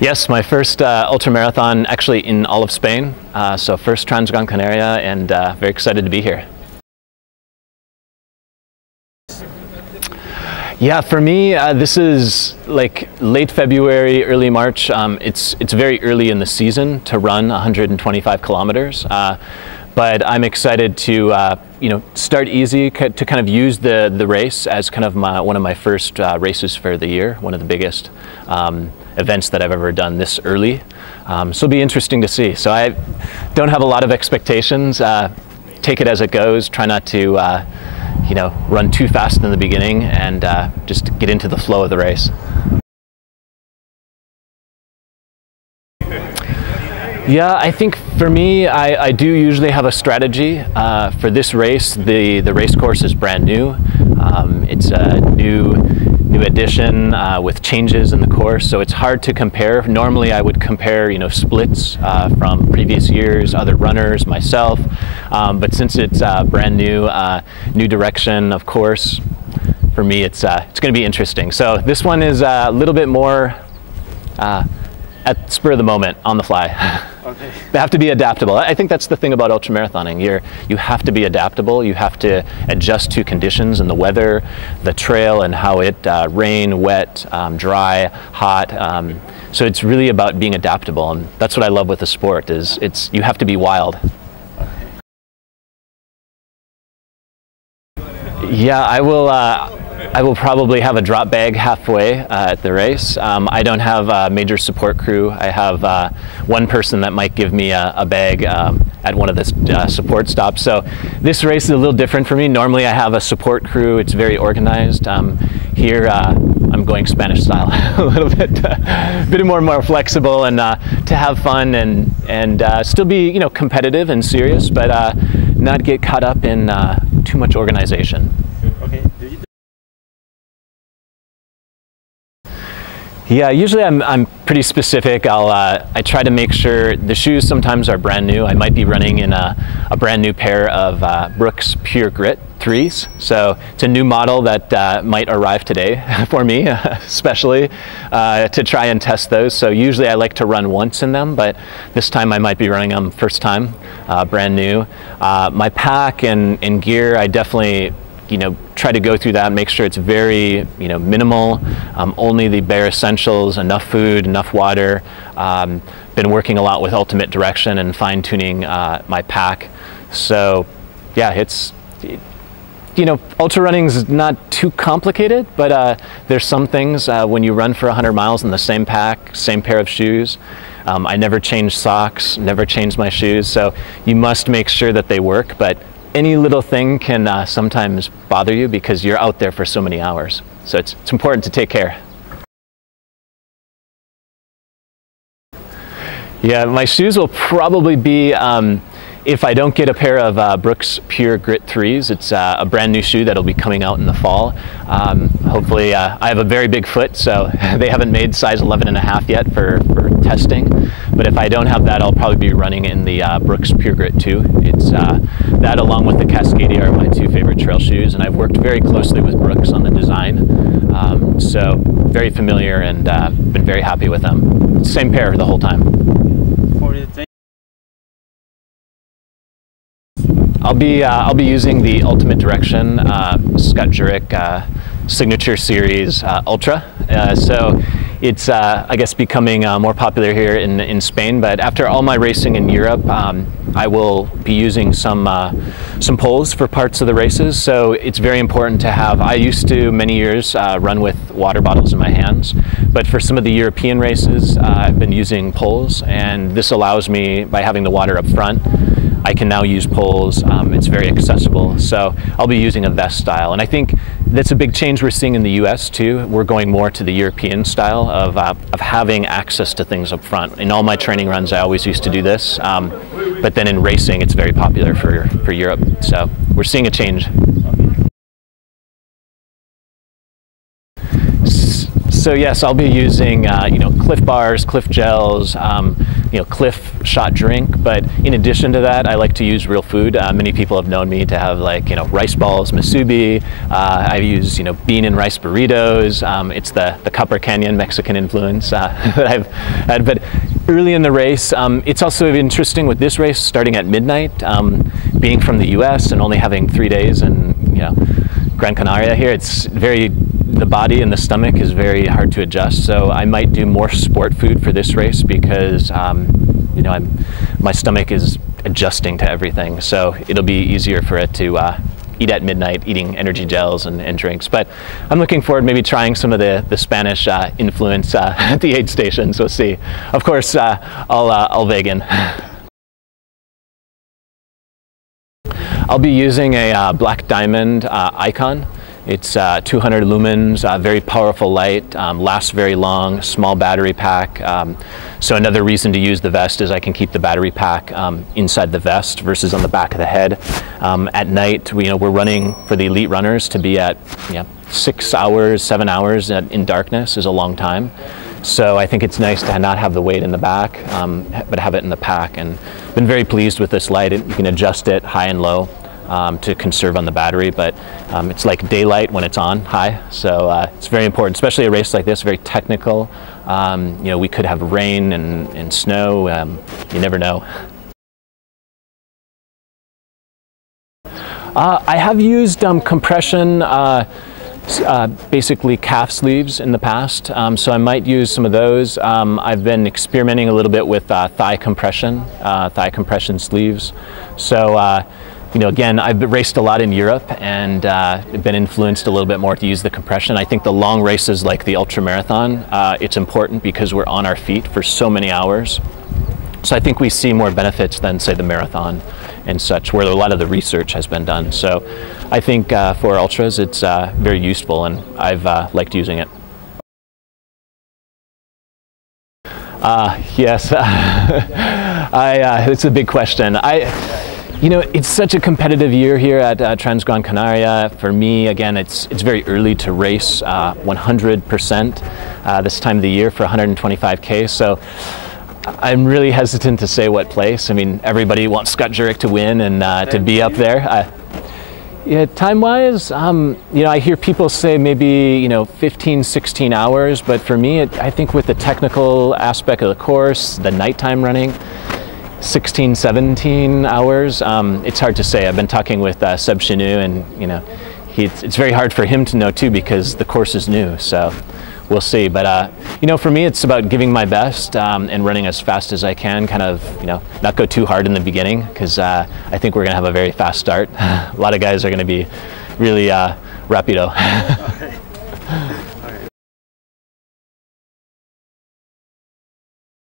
Yes, my first ultramarathon actually in all of Spain. So first TransGranCanaria, and very excited to be here. Yeah, for me, this is like late February, early March. It's very early in the season to run 125 kilometers. But I'm excited to start easy, to kind of use the race as kind of one of my first races for the year, one of the biggest events that I've ever done this early. So it'll be interesting to see. So I don't have a lot of expectations. Take it as it goes. Try not to run too fast in the beginning, and just get into the flow of the race. Yeah, I think for me, I do usually have a strategy. For this race, the race course is brand new. It's a new addition with changes in the course, so it's hard to compare. Normally I would compare splits from previous years, other runners, myself, but since it's brand new, new direction, of course, for me it's going to be interesting. So this one is a little bit more at spur of the moment, on the fly. Okay. They have to be adaptable. I think that's the thing about ultramarathoning. You have to be adaptable. You have to adjust to conditions and the weather, the trail, and how it rain, wet, dry, hot. So it's really about being adaptable, and that's what I love with the sport. You have to be wild. Yeah, I will probably have a drop bag halfway at the race. I don't have a major support crew. I have one person that might give me a bag at one of the support stops. So this race is a little different for me. Normally I have a support crew. It's very organized. Here I'm going Spanish style, a little bit more flexible, and to have fun and still be competitive and serious, but not get caught up in too much organization. Okay. Yeah, usually I'm pretty specific. I try to make sure the shoes sometimes are brand new. I might be running in a brand new pair of Brooks Pure Grit 3s. So it's a new model that might arrive today for me, especially to try and test those. So usually I like to run once in them, but this time I might be running them first time, brand new. My pack and gear, I definitely try to go through that and make sure it's very minimal, only the bare essentials, enough food, enough water. Been working a lot with ultimate direction and fine-tuning my pack. So yeah, ultra running is not too complicated, but there's some things when you run for 100 miles in the same pack, same pair of shoes. I never change socks, never change my shoes, so you must make sure that they work. But any little thing can sometimes bother you because you're out there for so many hours. So it's important to take care. Yeah, my shoes will probably be, if I don't get a pair of Brooks Pure Grit 3s, it's a brand new shoe that'll be coming out in the fall. Hopefully, I have a very big foot, so they haven't made size 11.5 yet for testing. But if I don't have that, I'll probably be running in the Brooks Pure Grit 2. It's that along with the Cascadia are my two favorite trail shoes, and I've worked very closely with Brooks on the design. So very familiar and been very happy with them. Same pair the whole time. I'll be using the Ultimate Direction Scott Jurek Signature Series Ultra. So it's I guess becoming more popular here in Spain. But after all my racing in Europe, I will be using some poles for parts of the races. So it's very important to have. I used to many years run with water bottles in my hands, but for some of the European races, I've been using poles, and this allows me, by having the water up front, I can now use poles. It's very accessible, so I'll be using a vest style, and I think that's a big change we're seeing in the US too. We're going more to the European style of having access to things up front. In all my training runs, I always used to do this, but then in racing, it's very popular for Europe, so we're seeing a change. So yes, I'll be using Cliff bars, Cliff gels, Cliff shot drink. But in addition to that, I like to use real food. Many people have known me to have rice balls, musubi. I use bean and rice burritos. It's the Copper Canyon Mexican influence that I've had. But early in the race, it's also interesting with this race starting at midnight, being from the U.S. and only having 3 days in Gran Canaria here. It's the body and the stomach is very hard to adjust. So I might do more sport food for this race because my stomach is adjusting to everything. So it'll be easier for it to eat at midnight, eating energy gels and drinks. But I'm looking forward maybe trying some of the Spanish influence at the aid stations. We'll see. Of course, I'll vegan. I'll be using a Black Diamond Icon. It's 200 lumens, very powerful light, lasts very long, small battery pack. So another reason to use the vest is I can keep the battery pack inside the vest versus on the back of the head. At night, we're running for the elite runners to be at 6 hours, 7 hours in darkness is a long time. So I think it's nice to not have the weight in the back, but have it in the pack. And been very pleased with this light. You can adjust it high and low to conserve on the battery, but it's like daylight when it's on high. So it's very important, especially a race like this, very technical. We could have rain and snow. You never know. I have used compression, basically calf sleeves in the past, so I might use some of those. I've been experimenting a little bit with thigh compression sleeves. So again, I've raced a lot in Europe and been influenced a little bit more to use the compression. I think the long races like the ultra marathon, it's important because we're on our feet for so many hours. So I think we see more benefits than, say, the marathon and such, where a lot of the research has been done. So I think for ultras, it's very useful, and I've liked using it. Yes, it's a big question. It's such a competitive year here at TransGranCanaria. For me, again, it's very early to race 100% this time of the year for 125K. So I'm really hesitant to say what place. I mean, everybody wants Scott Jurek to win and to be up there. Yeah, time-wise, I hear people say maybe 15, 16 hours, but for me, I think with the technical aspect of the course, the nighttime running, 16, 17 hours. It's hard to say. I've been talking with Seb Chenu, and it's very hard for him to know too because the course is new. So we'll see. But for me, it's about giving my best and running as fast as I can. Kind of not go too hard in the beginning because I think we're going to have a very fast start. A lot of guys are going to be really rapido.